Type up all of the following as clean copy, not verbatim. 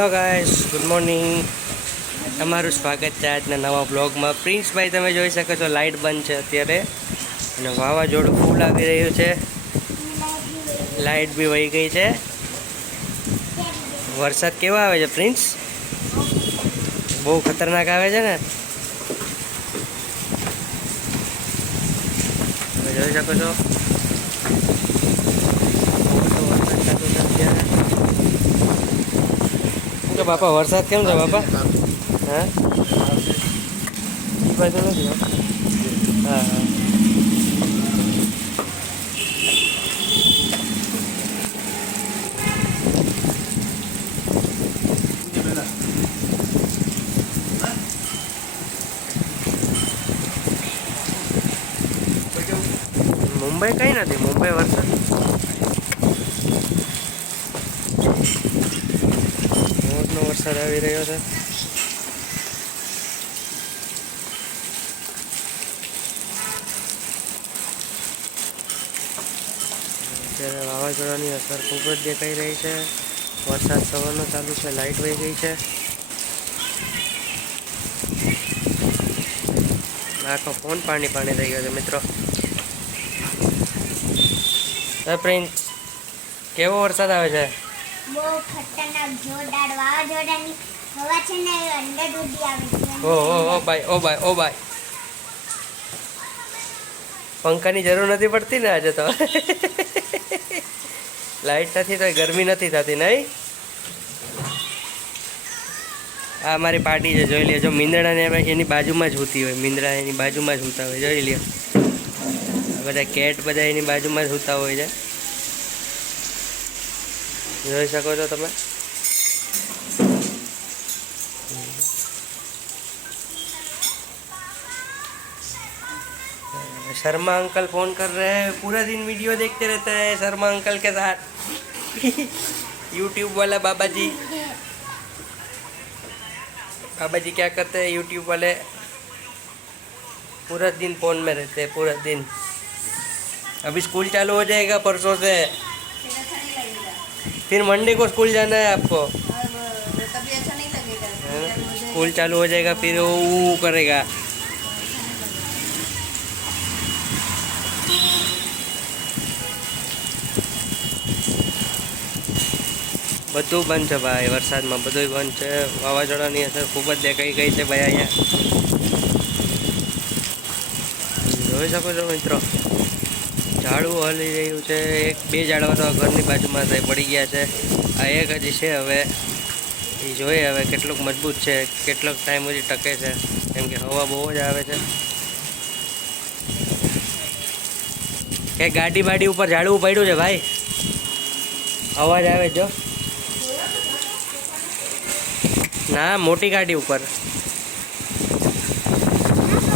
Hello guys, good morning. તમારું સ્વાગત છે આજના નવા બ્લોગમાં. પ્રિન્સભાઈ તમે જોઈ શકો છો લાઇટ બંધ છે અત્યારે અને વાવાઝોડું ફૂલ આવી રહ્યું છે. લાઇટ બી વહી ગઈ છે. વરસાદ કેવો આવે છે પ્રિન્સ? બહુ ખતરનાક આવે છે ને. તમે જોઈ શકો છો કે બાપા વરસાદ કેમ છે બાપા? હા ભાઈ તો નથી. હા હા મુંબઈ કઈ નથી. મુંબઈ વરસાદ મોરનો વરસાદ આવી રહ્યો છે. અત્યારે વાવાઝોડાની અસર ખૂબ જ દેખાઈ રહી છે. વરસાદ સવારનો ચાલુ છે. લાઇટ વહી ગઈ છે. આખો ફોન પાણી પાણી થઈ ગયો છે મિત્રો. પ્રિન્સ, કેવો વરસાદ આવે છે? બહુ ખતરનાક જોરદાર વાવાઝોડાની હવા છે ને અંદર સુધી આવે છે. ઓ ભાઈ, ઓ ભાઈ, ઓ ભાઈ, પંખાની જરૂર નથી પડતી ને આજે તો. લાઈટ નથી તો ગરમી નથી થતી નહીં. આ મારી પાર્ટી છે, જોઈ લેજો. મીંદડાને એની બાજુમાં જ સૂતી હોય. મીંદડા એની બાજુમાં જ સૂતા હોય, જોઈ લ્યો. બધા કેટ બધા એની બાજુમાં જ સૂતા હોય છે, જોઈ શકો છો તમે. शर्मा अंकल फोन कर रहे हैं, पूरा दिन वीडियो देखते रहते हैं शर्मा अंकल के साथ. यूट्यूब वाला बाबा जी क्या करते हैं? यूट्यूब वाले पूरा दिन फोन में रहते हैं, पूरा दिन. अभी स्कूल चालू हो जाएगा परसों से, फिर मंडे को स्कूल जाना है आपको. तभी अच्छा नहीं लगेगा. स्कूल चालू हो जाएगा फिर वो करेगा. બધું બંધ છે ભાઈ. વરસાદમાં બધું બંધ છે. વાવાઝોડાની અસર ખૂબ જ દેખાઈ ગઈ છે ભાઈ. અહીંયા જોઈ શકો છો મિત્રો, ઝાડવું હલી રહ્યું છે. એક બે ઝાડવા તો ઘરની બાજુમાં પડી ગયા છે. આ એક હજી છે. હવે એ જોઈએ હવે કેટલુંક મજબૂત છે, કેટલોક ટાઈમ હજી ટકે છે, કેમ કે હવા બહુ જ આવે છે. કે ગાડી બાડી ઉપર ઝાડવું પડ્યું છે ભાઈ, અવાજ આવે જો. ના, મોટી ગાડી ઉપર.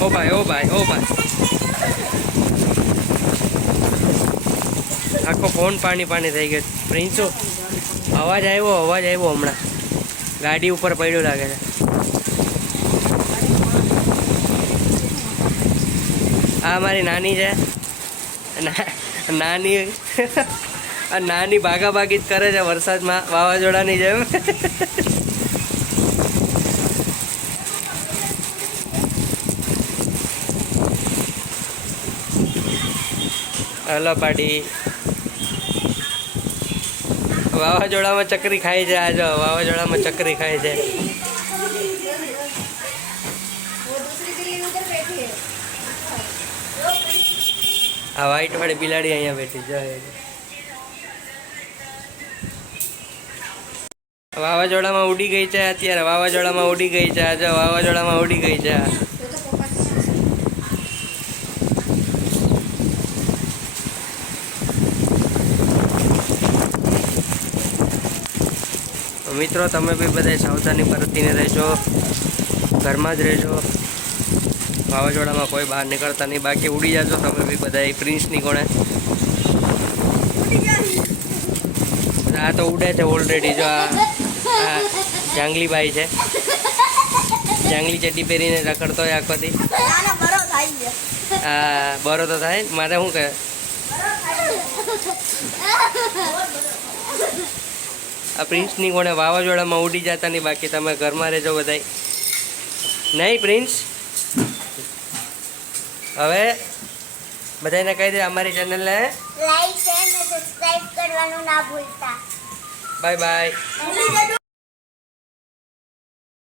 ઓ ભાઈ, ઓ ભાઈ, ઓ ભાઈ, આખો ફોન પાણી પાણી થઈ ગયો. પ્રિન્સો, અવાજ આવ્યો હમણાં. ગાડી ઉપર પડ્યું લાગે છે. આ મારી નાની છે. નાની નાની ભાગાભાગી જ કરે છે વરસાદમાં, વાવાઝોડાની જેમ. હલો પાડી. વાવાઝોડામાં ચકરી ખાય છે. આજો વાવાઝોડામાં ચકરી ખાય છે. આ વ્હાઈટ વાળી બિલાડી અહીંયા બેઠી છે. વાવાઝોડામાં ઉડી ગઈ છે અત્યારે. વાવાઝોડામાં ઉડી ગઈ છે. આજો વાવાઝોડામાં ઉડી ગઈ છે. મિત્રો, તમે બી બધા સાવધાની બરતીને રહેજો, ઘરમાં જ રહેજો. વાવાઝોડામાં કોઈ બહાર નીકળતા નહીં, બાકી ઉડી જાજો તમે બી બધા. પ્રિન્સની કોણે આ તો ઉડે છે ઓલરેડી. જો આ જાંગલીભાઈ છે, જાંગલી ચડ્ડી પહેરીને રખડતો હોય આખોથી. હા, બરો તો થાય. મારે શું કહે? આ પ્રિન્સની કોણે વાવાઝોડામાં ઉડી જતા નહીં, બાકી તમે ઘરમાં રહેજો બધાય. નહીં પ્રિન્સ? હવે બધાને કહી દે અમારી ચેનલને લાઈક શેર અને સબસ્ક્રાઇબ કરવાનું ના ભૂલતા. Bye bye.